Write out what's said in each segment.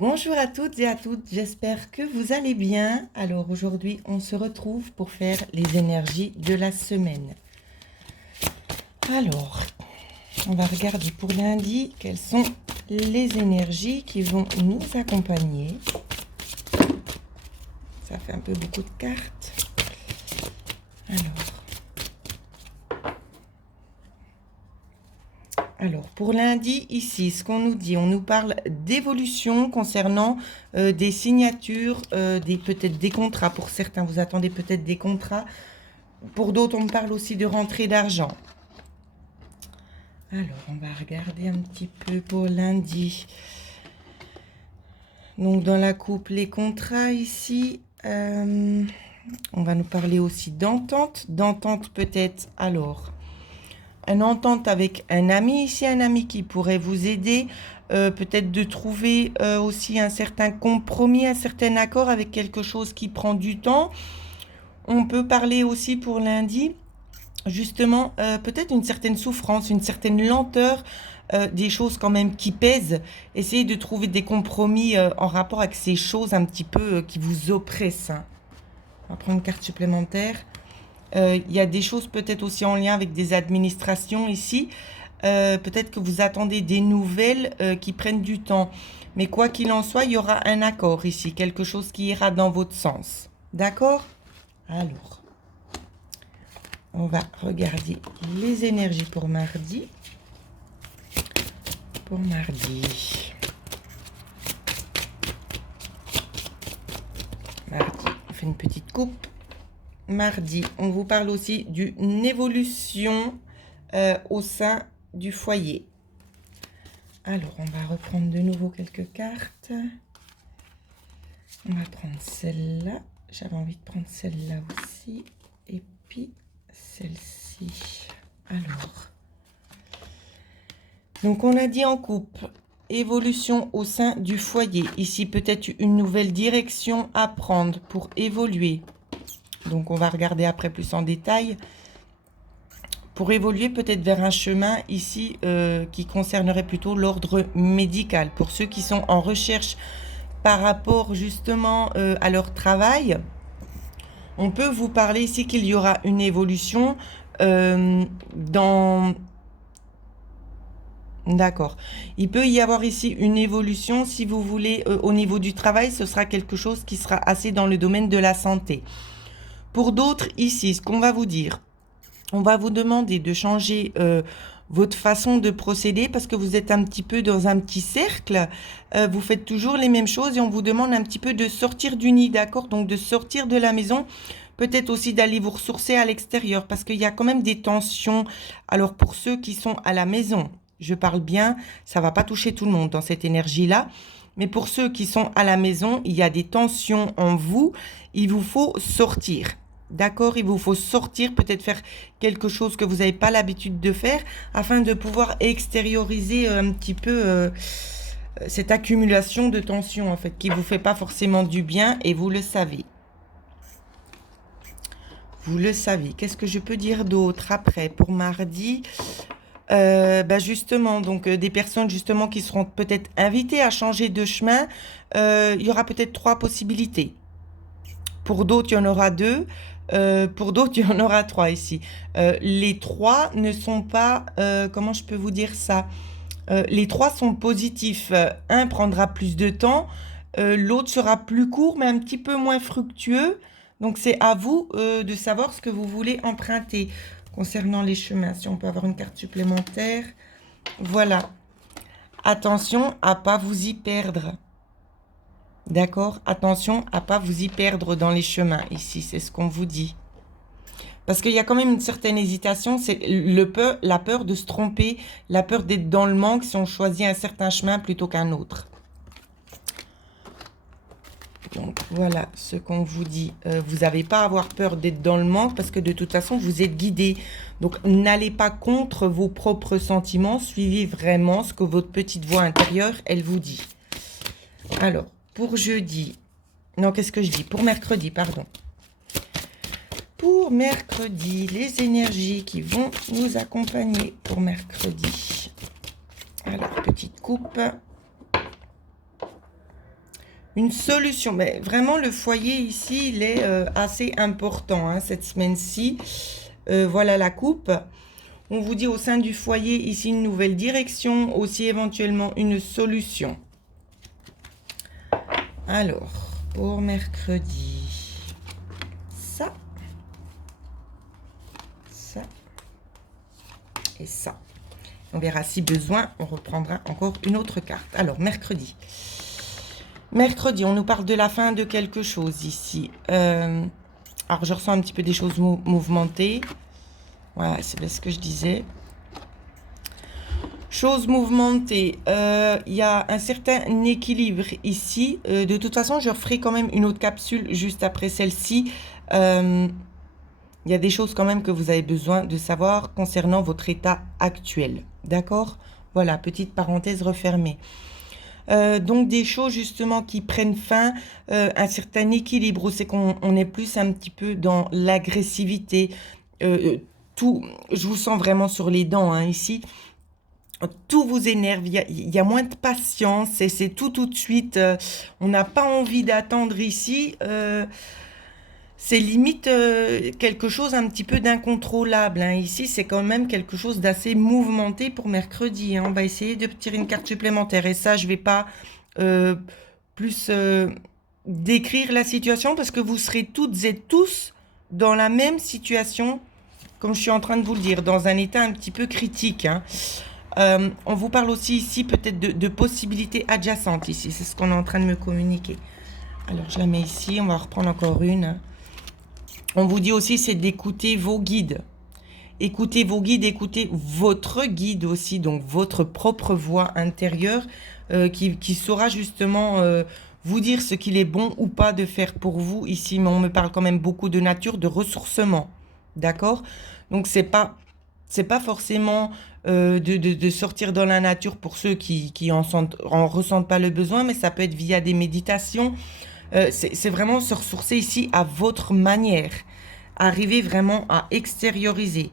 Bonjour à toutes et à toutes, j'espère que vous allez bien. Alors aujourd'hui, on se retrouve pour faire les énergies de la semaine. Alors, on va regarder pour lundi quelles sont les énergies qui vont nous accompagner. Ça fait un peu beaucoup de cartes. Alors, pour lundi, ici, ce qu'on nous dit, on nous parle d'évolution concernant des signatures, peut-être des contrats. Pour certains, vous attendez peut-être des contrats. Pour d'autres, on me parle aussi de rentrée d'argent. Alors, on va regarder un petit peu pour lundi. Donc, dans la coupe, les contrats ici, on va nous parler aussi d'entente. D'entente peut-être, alors, une entente avec un ami ici, un ami qui pourrait vous aider, peut-être de trouver aussi un certain compromis, un certain accord avec quelque chose qui prend du temps. On peut parler aussi pour lundi, justement, peut-être une certaine souffrance, une certaine lenteur, des choses quand même qui pèsent. Essayez de trouver des compromis en rapport avec ces choses un petit peu qui vous oppressent, hein. On va prendre une carte supplémentaire. Il y a des choses peut-être aussi en lien avec des administrations ici. Peut-être que vous attendez des nouvelles qui prennent du temps. Mais quoi qu'il en soit, il y aura un accord ici, quelque chose qui ira dans votre sens. D'accord? Alors, on va regarder les énergies pour mardi. Pour mardi. Mardi, on fait une petite coupe. Mardi, on vous parle aussi d'une évolution au sein du foyer. Alors, on va reprendre de nouveau quelques cartes. On va prendre celle-là. J'avais envie de prendre celle-là aussi. Et puis, celle-ci. Alors. Donc, on a dit en coupe. Évolution au sein du foyer. Ici, peut-être une nouvelle direction à prendre pour évoluer. Donc, on va regarder après plus en détail. Pour évoluer peut-être vers un chemin ici qui concernerait plutôt l'ordre médical. Pour ceux qui sont en recherche par rapport justement à leur travail, on peut vous parler ici qu'il y aura une évolution dans... D'accord. Il peut y avoir ici une évolution, si vous voulez, au niveau du travail, ce sera quelque chose qui sera assez dans le domaine de la santé. Pour d'autres, ici, ce qu'on va vous dire, on va vous demander de changer votre façon de procéder parce que vous êtes un petit peu dans un petit cercle. Vous faites toujours les mêmes choses et on vous demande un petit peu de sortir du nid, d'accord? Donc de sortir de la maison, peut-être aussi d'aller vous ressourcer à l'extérieur parce qu'il y a quand même des tensions. Alors pour ceux qui sont à la maison, je parle bien, ça va pas toucher tout le monde dans cette énergie-là. Mais pour ceux qui sont à la maison, il y a des tensions en vous. Il vous faut sortir. D'accord? Il vous faut sortir, peut-être faire quelque chose que vous n'avez pas l'habitude de faire afin de pouvoir extérioriser un petit peu cette accumulation de tension en fait qui ne vous fait pas forcément du bien et vous le savez. Vous le savez. Qu'est-ce que je peux dire d'autre après pour mardi? Justement, donc des personnes justement qui seront peut-être invitées à changer de chemin. Il y aura peut-être 3 possibilités. Pour d'autres, il y en aura 2. Pour d'autres, il y en aura 3 ici. Les 3 ne sont pas... comment je peux vous dire ça? Les 3 sont positifs. Un prendra plus de temps. L'autre sera plus court, mais un petit peu moins fructueux. Donc, c'est à vous de savoir ce que vous voulez emprunter. Concernant les chemins, si on peut avoir une carte supplémentaire. Voilà. Attention à ne pas vous y perdre. D'accord? Attention à ne pas vous y perdre dans les chemins. Ici, c'est ce qu'on vous dit. Parce qu'il y a quand même une certaine hésitation. C'est la peur de se tromper, la peur d'être dans le manque si on choisit un certain chemin plutôt qu'un autre. Donc voilà ce qu'on vous dit. Vous n'avez pas à avoir peur d'être dans le manque parce que de toute façon, vous êtes guidé. Donc n'allez pas contre vos propres sentiments. Suivez vraiment ce que votre petite voix intérieure, elle vous dit. Alors, pour jeudi... Non, qu'est-ce que je dis? Pour mercredi, pardon. Pour mercredi, les énergies qui vont nous accompagner pour mercredi. Alors, petite coupe. Une solution. Mais vraiment, le foyer ici, il est assez important hein, cette semaine-ci. Voilà la coupe. On vous dit au sein du foyer, ici, une nouvelle direction, aussi éventuellement une solution. Alors, pour mercredi, ça, ça et ça. On verra si besoin, on reprendra encore une autre carte. Alors, mercredi. Mercredi, on nous parle de la fin de quelque chose ici. Alors, je ressens un petit peu des choses mouvementées. Voilà, c'est ce que je disais. Chose mouvementée, il y a un certain équilibre ici. De toute façon, je referai quand même une autre capsule juste après celle-ci. Il y a des choses quand même que vous avez besoin de savoir concernant votre état actuel. D'accord? Voilà, petite parenthèse refermée. Donc des choses justement qui prennent fin, un certain équilibre où c'est qu'on est plus un petit peu dans l'agressivité. Tout, je vous sens vraiment sur les dents hein, ici. Tout vous énerve, il y a moins de patience et c'est tout de suite. On n'a pas envie d'attendre ici. C'est limite quelque chose un petit peu d'incontrôlable. Hein. Ici, c'est quand même quelque chose d'assez mouvementé pour mercredi. Hein. On va essayer de tirer une carte supplémentaire. Et ça, je ne vais pas plus décrire la situation parce que vous serez toutes et tous dans la même situation, comme je suis en train de vous le dire, dans un état un petit peu critique. Hein. On vous parle aussi ici peut-être de possibilités adjacentes ici. C'est ce qu'on est en train de me communiquer. Alors, je la mets ici. On va reprendre encore une. On vous dit aussi, c'est d'écouter vos guides. Écoutez vos guides, écoutez votre guide aussi, donc votre propre voix intérieure qui saura justement vous dire ce qu'il est bon ou pas de faire pour vous ici. Mais on me parle quand même beaucoup de nature, de ressourcement. D'accord? Donc, c'est pas forcément de sortir dans la nature pour ceux qui en ressentent pas le besoin, mais ça peut être via des méditations. C'est vraiment se ressourcer ici à votre manière. Arriver vraiment à extérioriser.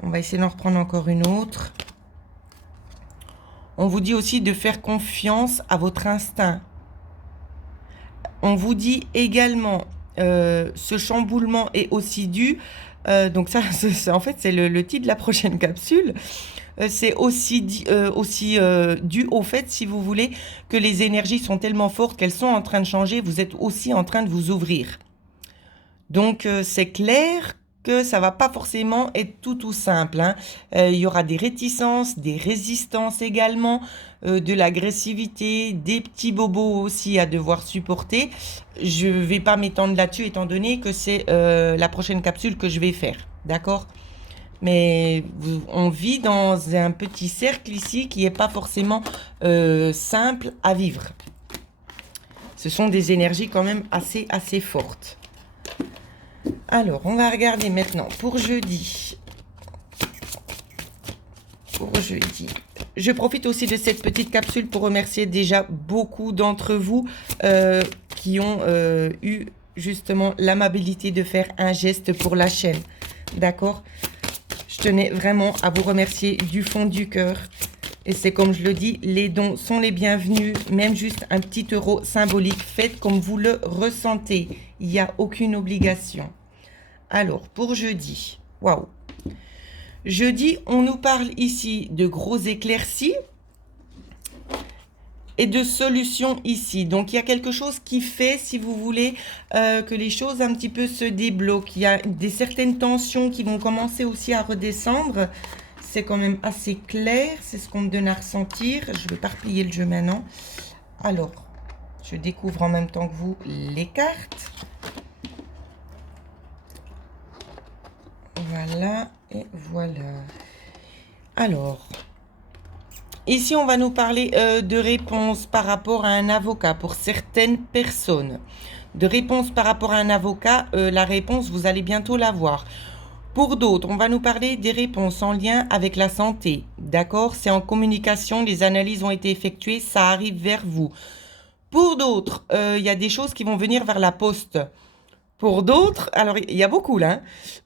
On va essayer d'en reprendre encore une autre. On vous dit aussi de faire confiance à votre instinct. On vous dit également, ce chamboulement est aussi dû. Donc ça, en fait, c'est le titre de la prochaine capsule. C'est aussi dû au fait, si vous voulez, que les énergies sont tellement fortes qu'elles sont en train de changer. Vous êtes aussi en train de vous ouvrir. Donc, c'est clair que ça va pas forcément être tout simple. Hein. Il y aura des réticences, des résistances également, de l'agressivité, des petits bobos aussi à devoir supporter. Je vais pas m'étendre là-dessus étant donné que c'est la prochaine capsule que je vais faire. D'accord ? Mais on vit dans un petit cercle ici qui n'est pas forcément simple à vivre. Ce sont des énergies quand même assez fortes. Alors, on va regarder maintenant pour jeudi. Pour jeudi. Je profite aussi de cette petite capsule pour remercier déjà beaucoup d'entre vous qui ont eu justement l'amabilité de faire un geste pour la chaîne. D'accord ? Je tenais vraiment à vous remercier du fond du cœur. Et c'est comme je le dis, les dons sont les bienvenus. Même juste un petit euro symbolique, faites comme vous le ressentez. Il n'y a aucune obligation. Alors, pour jeudi, waouh. Jeudi, on nous parle ici de gros éclaircies et de solutions ici. Donc, il y a quelque chose qui fait, si vous voulez, que les choses un petit peu se débloquent. Il y a certaines tensions qui vont commencer aussi à redescendre. C'est quand même assez clair. C'est ce qu'on me donne à ressentir. Je vais pas replier le jeu maintenant. Alors, je découvre en même temps que vous les cartes. Voilà et voilà. Alors, ici, on va nous parler de réponses par rapport à un avocat pour certaines personnes. De réponses par rapport à un avocat, la réponse, vous allez bientôt l'avoir. Pour d'autres, on va nous parler des réponses en lien avec la santé. D'accord? C'est en communication, les analyses ont été effectuées, ça arrive vers vous. Pour d'autres, il y a des choses qui vont venir vers la poste. Pour d'autres, alors il y a beaucoup là. Hein.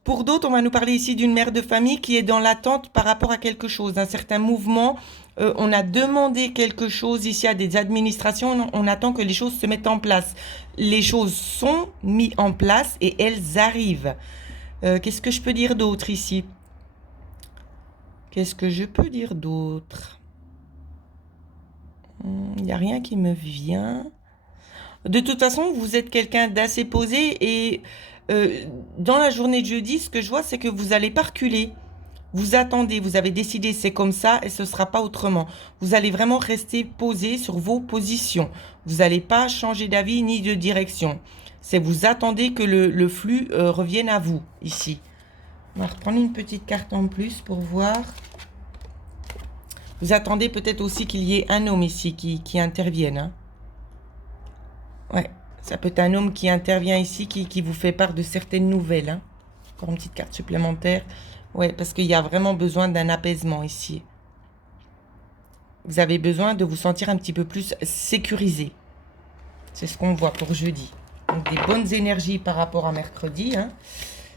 Pour d'autres, on va nous parler ici d'une mère de famille qui est dans l'attente par rapport à quelque chose, d'un certain mouvement On a demandé quelque chose ici à des administrations. On attend que les choses se mettent en place. Les choses sont mises en place et elles arrivent. Qu'est-ce que je peux dire d'autre ici? Qu'est-ce que je peux dire d'autre? Il n'y a rien qui me vient. De toute façon, vous êtes quelqu'un d'assez posé et dans la journée de jeudi, ce que je vois, c'est que vous n'allez pas reculer. Vous attendez, vous avez décidé, c'est comme ça et ce ne sera pas autrement. Vous allez vraiment rester posé sur vos positions. Vous n'allez pas changer d'avis ni de direction. C'est vous attendez que le flux revienne à vous, ici. On va reprendre une petite carte en plus pour voir. Vous attendez peut-être aussi qu'il y ait un homme ici qui intervienne. Hein. Ouais, ça peut être un homme qui intervient ici, qui vous fait part de certaines nouvelles. Hein. Encore une petite carte supplémentaire. Ouais, parce qu'il y a vraiment besoin d'un apaisement ici. Vous avez besoin de vous sentir un petit peu plus sécurisé. C'est ce qu'on voit pour jeudi. Donc des bonnes énergies par rapport à mercredi. Hein.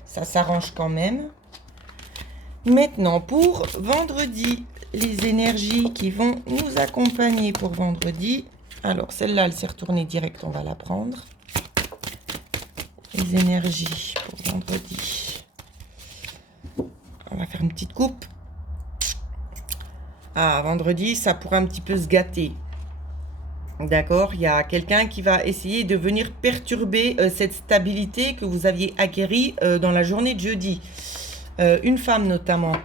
Ça s'arrange quand même. Maintenant, pour vendredi, les énergies qui vont nous accompagner pour vendredi. Alors, celle-là, elle s'est retournée direct, on va la prendre. Les énergies pour vendredi. On va faire une petite coupe. Ah, vendredi, ça pourrait un petit peu se gâter. D'accord, il y a quelqu'un qui va essayer de venir perturber cette stabilité que vous aviez acquérie dans la journée de jeudi. Une femme notamment.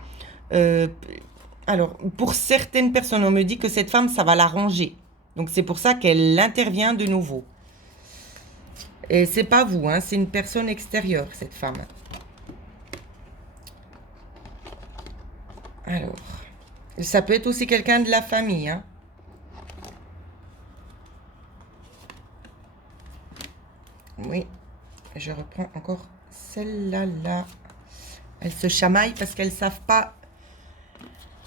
Alors, pour certaines personnes, on me dit que cette femme, ça va l'arranger. Donc, c'est pour ça qu'elle intervient de nouveau. Et c'est pas vous, hein, c'est une personne extérieure, cette femme. Alors, ça peut être aussi quelqu'un de la famille, hein. Oui, je reprends encore celle-là, là. Elles se chamaillent parce qu'elles ne savent pas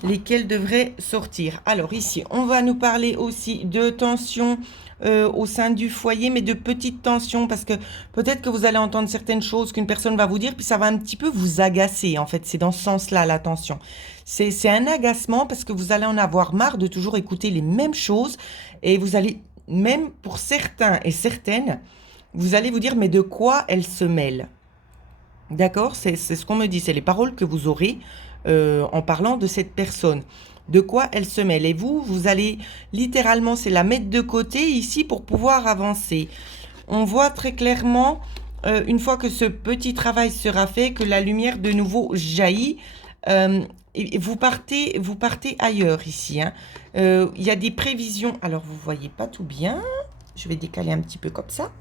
lesquelles devraient sortir. Alors ici, on va nous parler aussi de tensions au sein du foyer, mais de petites tensions, parce que peut-être que vous allez entendre certaines choses qu'une personne va vous dire, puis ça va un petit peu vous agacer, en fait. C'est dans ce sens-là, la tension. C'est un agacement, parce que vous allez en avoir marre de toujours écouter les mêmes choses, et vous allez, même pour certains et certaines, vous allez vous dire, mais de quoi elles se mêlent? D'accord? C'est ce qu'on me dit, c'est les paroles que vous aurez en parlant de cette personne. De quoi elle se mêle. Et vous allez littéralement, c'est la mettre de côté ici pour pouvoir avancer. On voit très clairement, une fois que ce petit travail sera fait, que la lumière de nouveau jaillit. Et vous partez ailleurs ici. Hein. Il y a des prévisions. Alors, vous ne voyez pas tout bien. Je vais décaler un petit peu comme ça.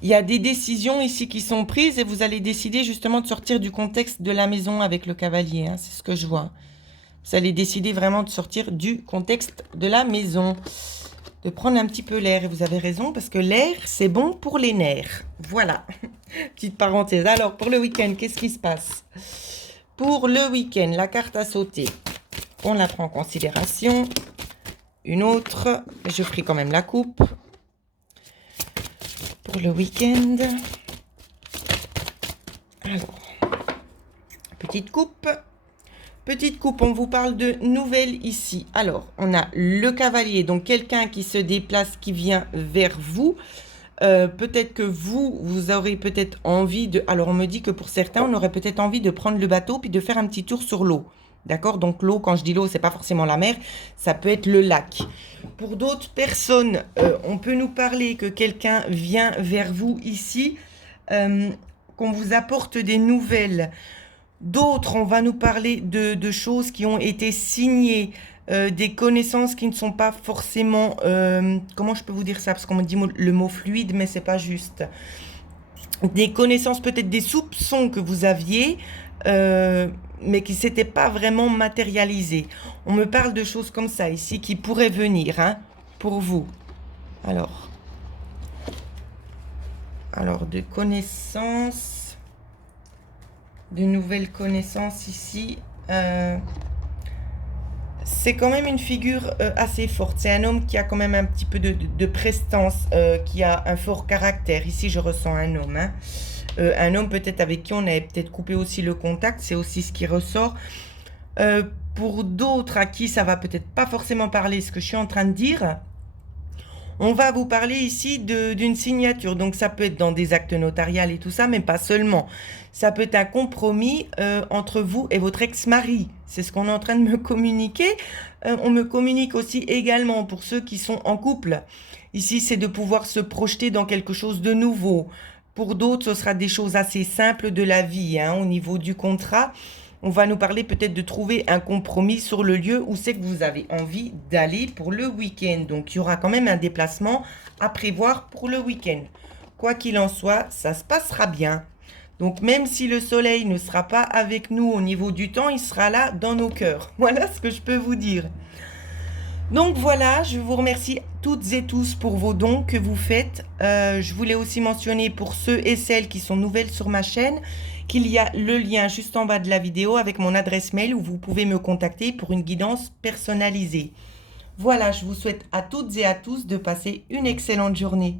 Il y a des décisions ici qui sont prises et vous allez décider justement de sortir du contexte de la maison avec le cavalier. Hein, c'est ce que je vois. Vous allez décider vraiment de sortir du contexte de la maison. De prendre un petit peu l'air. Et vous avez raison parce que l'air, c'est bon pour les nerfs. Voilà. Petite parenthèse. Alors, pour le week-end, qu'est-ce qui se passe? Pour le week-end, la carte à sauter. On la prend en considération. Une autre. Je ferai quand même la coupe. Pour le week-end. Alors, petite coupe. Petite coupe, on vous parle de nouvelles ici. Alors, on a le cavalier, donc quelqu'un qui se déplace, qui vient vers vous. Peut-être que vous aurez peut-être envie de... Alors, on me dit que pour certains, on aurait peut-être envie de prendre le bateau puis de faire un petit tour sur l'eau. D'accord? Donc, l'eau, quand je dis l'eau, c'est pas forcément la mer, ça peut être le lac. Pour d'autres personnes, on peut nous parler que quelqu'un vient vers vous ici, qu'on vous apporte des nouvelles. D'autres, on va nous parler de choses qui ont été signées, des connaissances qui ne sont pas forcément... comment je peux vous dire ça? Parce qu'on me dit le mot fluide, mais c'est pas juste. Des connaissances, peut-être des soupçons que vous aviez... mais qui ne s'était pas vraiment matérialisé. On me parle de choses comme ça ici qui pourraient venir hein, pour vous. Alors, de connaissances, de nouvelles connaissances ici. C'est quand même une figure assez forte. C'est un homme qui a quand même un petit peu de prestance, qui a un fort caractère. Ici, je ressens un homme. Hein. Un homme peut-être avec qui on avait peut-être coupé aussi le contact, c'est aussi ce qui ressort. Pour d'autres à qui ça va peut-être pas forcément parler ce que je suis en train de dire, on va vous parler ici d'une signature. Donc ça peut être dans des actes notariales et tout ça, mais pas seulement. Ça peut être un compromis entre vous et votre ex-mari. C'est ce qu'on est en train de me communiquer. On me communique aussi également pour ceux qui sont en couple. Ici, c'est de pouvoir se projeter dans quelque chose de nouveau. Pour d'autres, ce sera des choses assez simples de la vie, hein, au niveau du contrat. On va nous parler peut-être de trouver un compromis sur le lieu où c'est que vous avez envie d'aller pour le week-end. Donc, il y aura quand même un déplacement à prévoir pour le week-end. Quoi qu'il en soit, ça se passera bien. Donc, même si le soleil ne sera pas avec nous au niveau du temps, il sera là dans nos cœurs. Voilà ce que je peux vous dire. Donc voilà, je vous remercie toutes et tous pour vos dons que vous faites. Je voulais aussi mentionner pour ceux et celles qui sont nouvelles sur ma chaîne qu'il y a le lien juste en bas de la vidéo avec mon adresse mail où vous pouvez me contacter pour une guidance personnalisée. Voilà, je vous souhaite à toutes et à tous de passer une excellente journée.